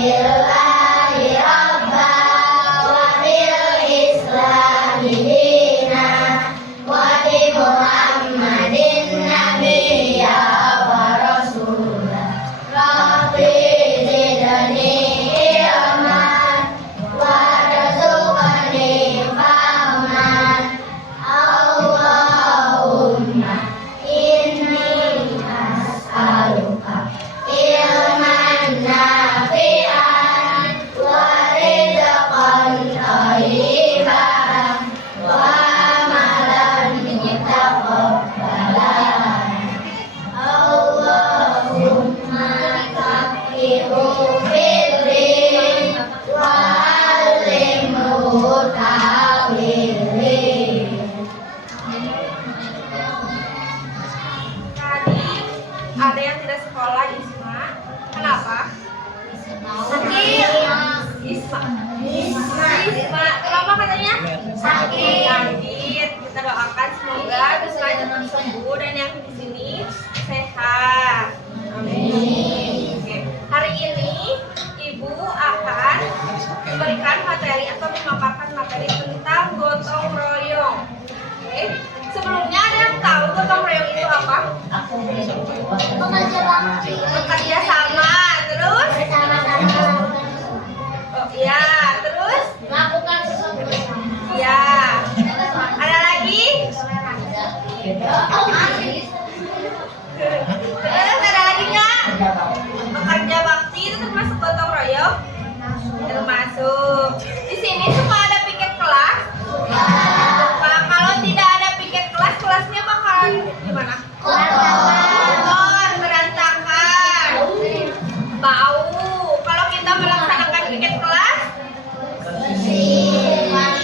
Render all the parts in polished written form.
billahi rabba wa bil islami dina wa bi muhammadin nabiyya wa rasulah rabbi zidni ilman warzuqni fahman Allahumma inni as'aluka ilman nafi'an wa rizqan thayyiban wa amalan mutaqabbalan Allahumma faqihu fiddin wa 'allimhu ta'wilin. Tadi ada yang tidak sekolah, Isma. Kenapa? Sakit. Isma. Kenapa katanya? Sakit. Kita doakan semoga Isma cepat sembuh dan yang di sini sehat. Amin. Oke. Hari ini Ibu akan memberikan materi atau memaparkan materi tentang gotong royong. Oke. Sebelumnya ada yang tahu gotong royong itu apa? Bekerja sama, terus? Oh iya, terus? Melakukan sesuatu bersama. Ya. Ada lagi? Terus ada lagi nggak? Bekerja bakti itu termasuk gotong royong? Termasuk. Di sini suka ada piket kelas? Nah, kalau tidak ada piket kelas, kelasnya bakalan gimana? Kotor, berantakan, bau. Kalau kita melaksanakan piket kelas,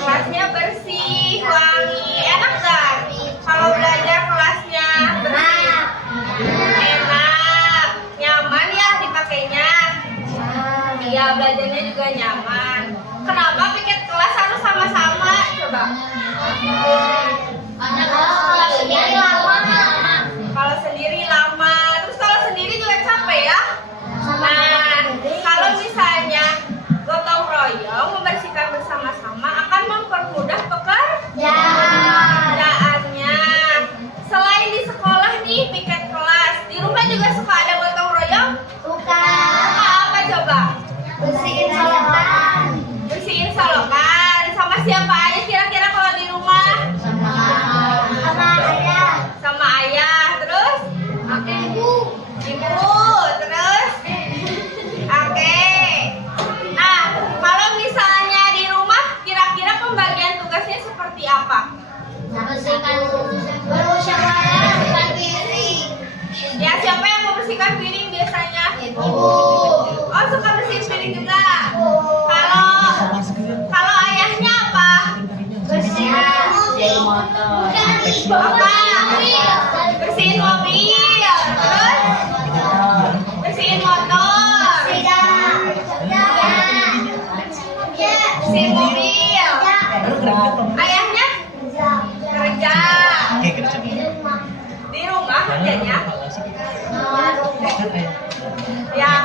kelasnya bersih, wangi, enak kan? Kalau belajar kelasnya bersih, enak, nyaman ya dipakainya. Iya, belajarnya juga nyaman. Kenapa piket kelas harus sama-sama? Coba. Kalau sendiri lama, terus kalau sendiri juga capek ya. Nah, kalau misalnya gotong royong membersihkan bersama-sama akan mempermudah pekerjaannya. Selain di sekolah nih piket kelas, di rumah juga suka ada gotong royong? Apa coba? Bersihin solokan. Bersihin solokan. Sama siapa aja kira-kira kalau di rumah? Sama ayah. Sama ayah, terus? Ibu, terus? Oke. Nah, kalau misalnya di rumah, kira-kira pembagian tugasnya seperti apa? Bermusyawarah bersihkan piring. Ya, siapa yang membersihkan piring biasanya? Ibu. Oh, suka bersihin piring juga. Kalau ayahnya apa? Bersihin Apa? Bersihin mobil. Terus? Bersihin motor. Bersihin mobil. Ayahnya kerja. Di rumah kerjanya? Ya,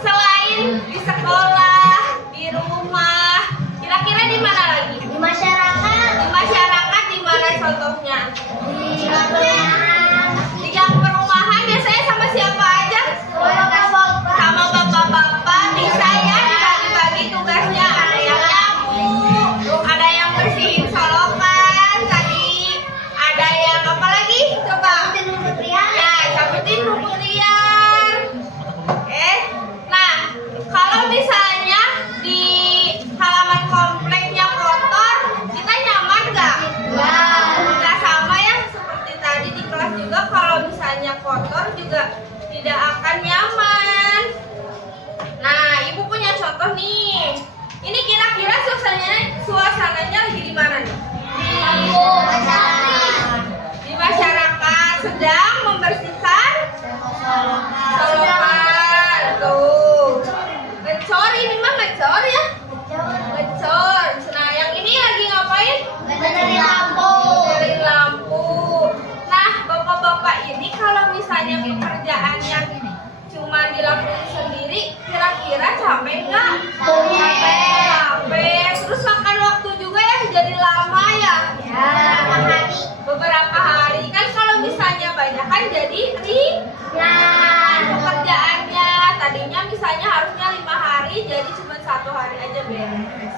selain di sekolah, di rumah, kira-kira di mana lagi? Di masyarakat. Di masyarakat di mana contohnya? Di perumahan. Di gang perumahan biasanya sama siapa aja? Sama bapak-bapak. Bisa ya dibagi-bagi tugasnya. Ada yang nyapu, ada yang bersihin solokan tadi, ada yang apa lagi? Coba. Ya, cabutin rumput liar. Nah, kalau misalnya di halaman kompleknya kotor, kita nyaman nggak? Nggak sama ya, seperti tadi di kelas juga kalau misalnya kotor juga tidak akan nyaman. Nah, Ibu punya contoh nih. Ini kira-kira suasananya lagi di mana nih? Di masyarakat sedang membersihkan solokan. Tuh. Ngecor, ini mah ngecor ya? Ngecor. Nah, yang ini lagi ngapain? Benerin lampu. Benerin lampu. Nah, bapak-bapak ini kalau misalnya pekerjaannya cuma dilakuin sendiri, kira-kira capek nggak? Capek. Terus makan waktu juga ya, jadi lama ya? Beberapa hari. Kan kalau misalnya banyak kan jadi pekerjaannya. Tadinya misalnya harusnya 5 hari, jadi cuma 1 hari aja beres.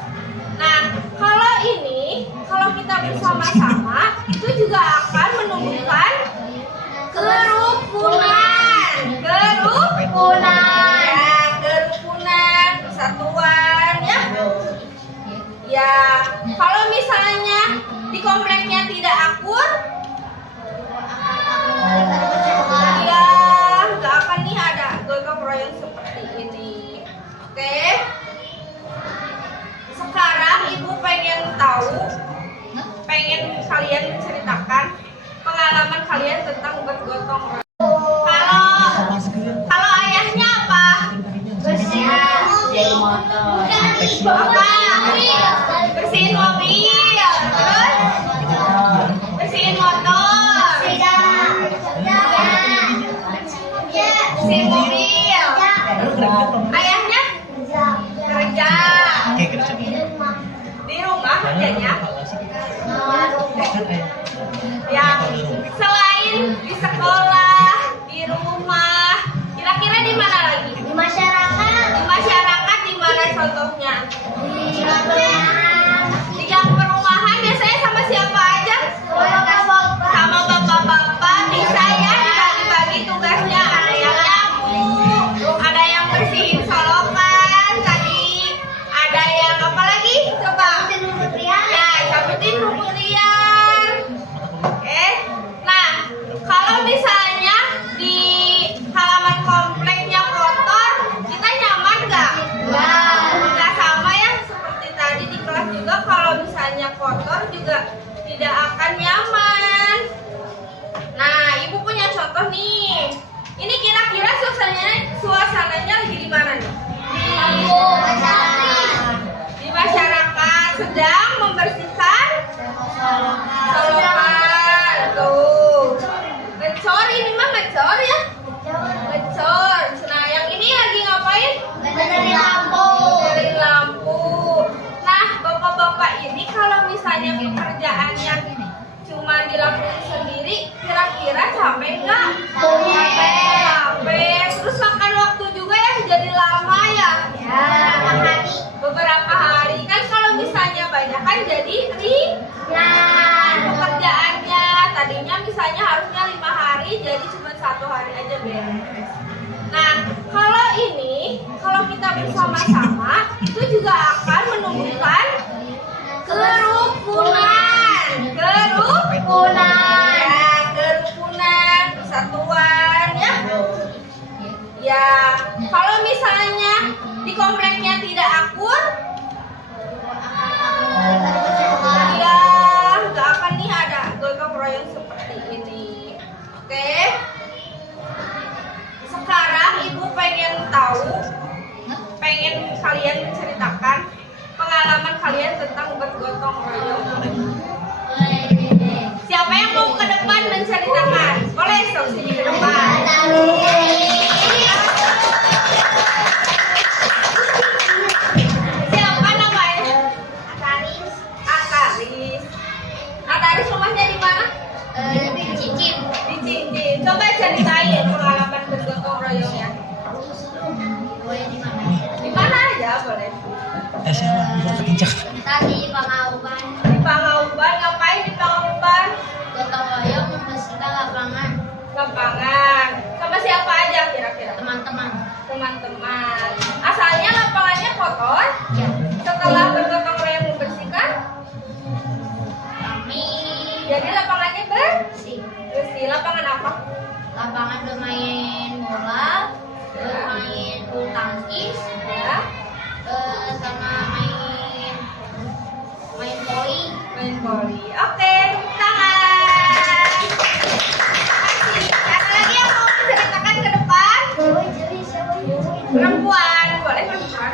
Nah, kalau ini, kalau kita bersama-sama, itu juga akan menumbuhkan kerukunan. Kerukunan, persatuan ya. Ya, kalau misalnya di kompleknya tidak akur, ya nggak akan nih ada gotong royong seperti ini. Oke. Sekarang ibu pengen kalian menceritakan pengalaman kalian tentang bergotong royong. Kalau ayahnya apa? Bersihin mobil. Terus bersihin motor. Bersihin mobil. Ayahnya kerja. Di rumah kerjanya. Ya, selain di sekolah, di rumah, kira-kira di mana lagi? Di masyarakat. Di masyarakat di mana contohnya? Di gang perumahan biasanya sama siapa aja? Sama bapak-bapak. Bisa ya dibagi-bagi tugasnya. Ada yang nyapu, ada yang bersihin solokan tadi, ada yang apa lagi? Coba. Ya, cabutin rumput liar. Oke. Nah, kalau misalnya di halaman kompleknya kotor, kita nyaman nggak? Nggak sama ya, seperti tadi di kelas juga kalau misalnya kotor juga tidak akan nyaman. Nah, ibu punya contoh nih. Ini kira-kira suasananya lagi di mana nih? Di masyarakat sedang membersihkan solokan. Tuh. Ngecor, ini mah ngecor ya? Ngecor. Nah, yang ini lagi ngapain? Benerin lampu. Nah, bapak-bapak ini kalau misalnya pekerjaannya cuma dilakuin sendiri, kira-kira capek nggak? Capek. Terus makan waktu juga ya, jadi lama ya? Beberapa hari. Kan kalau misalnya banyak kan jadi pekerjaannya. Tadinya misalnya harusnya 5 hari, jadi cuma 1 hari aja beres. Nah, kalau ini, kalau kita bersama-sama, itu juga akan menumbuhkan kerukunan. Kerukunan, persatuan ya. Ya, kalau misalnya di kompleknya tidak akur, ya nggak akan nih ada gotong royong seperti ini. Oke. Sekarang ibu pengen kalian menceritakan pengalaman kalian tentang bergotong royong. Siapa yang mau ke depan menceritakan? Boleh sok sini ke depan. Siapa namanya? Akaris rumahnya di mana? Di Cincin. Coba ceritain pengalaman bergotong royongnya. Di mana aja boleh. Tadi Pangauban. Di Pangauban, ngapain di Pangauban? Gotong royong membersihkan lapangan. Lapangan. Sama siapa aja kira-kira? Teman-teman. Teman-teman. Asalnya lapangannya kotor. Ya. Setelah bergotong royong membersihkan, Kami jadi lapangannya bersih. bersih. Lapangan apa? Lapangan bermain bola, bermain bulu tangkis, Ya. sama main voli. Main voli. Oke, tepuk tangan. Makasih. Ada lagi yang mau menceritakan ke depan? Perempuan, boleh perempuan?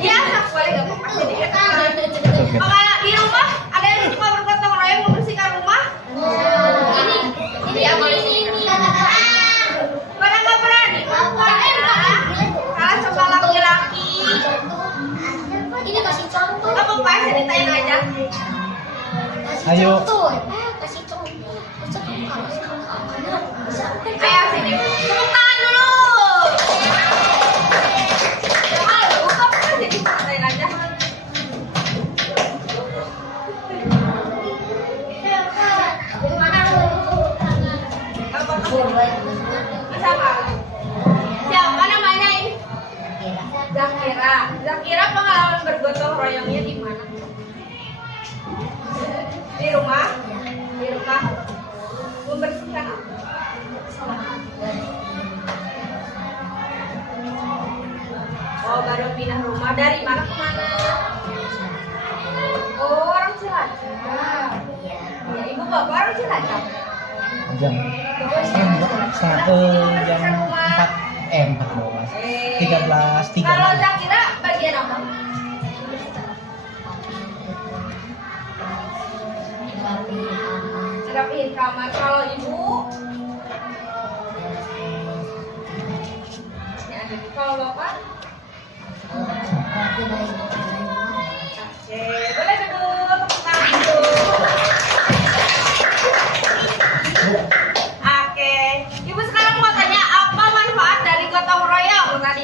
Iya, boleh nggak apa-apa. Jadi kalau di rumah ada yang suka bergotong royong membersihkan rumah? Ini apa ini? Pada nggak Ayo. Kasih contoh. Masa kalau sekarang bisa kan? Ayo sini. Tepuk tangan dulu. Ayo, kamu kan jadi santai aja. Siapa? Siapa namanya ini? Zakira. Zakira pengalaman bergotong royongnya di mana? Di rumah? Di rumah. Membersihkan apa? Oh, baru pindah rumah. Dari mana ke mana? Oh, orang Cilacap. Ya, ibu bapak orang Cilacap. Jam jam 4 13.13. Kalau Zakira bagian apa? Rapihin kamar. Kalau ibu? Ini ada. Kalau bapak? Oke, boleh duduk. Tepuk tangan dulu. Oke, ibu sekarang mau tanya apa manfaat dari gotong royong tadi?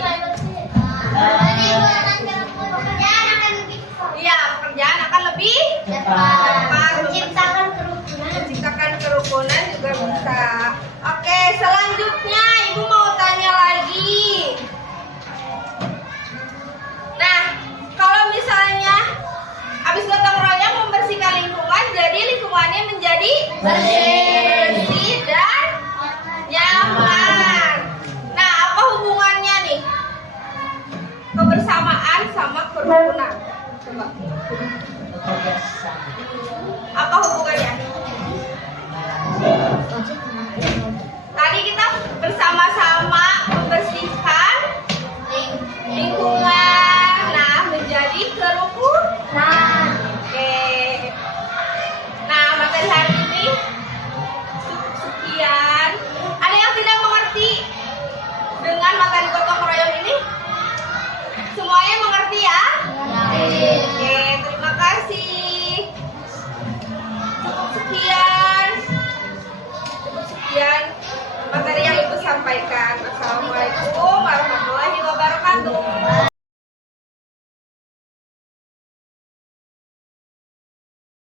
Iya, pekerjaan akan lebih cepat, menciptakan kerukunan juga bisa. Oke, selanjutnya ibu mau tanya lagi. Nah, kalau misalnya habis gotong royong membersihkan lingkungan, jadi lingkungannya menjadi bersih dan nyaman. Nah, apa hubungannya nih? Kebersamaan sama kerukunan. Coba. Apa hubungannya? Tadi kita bersama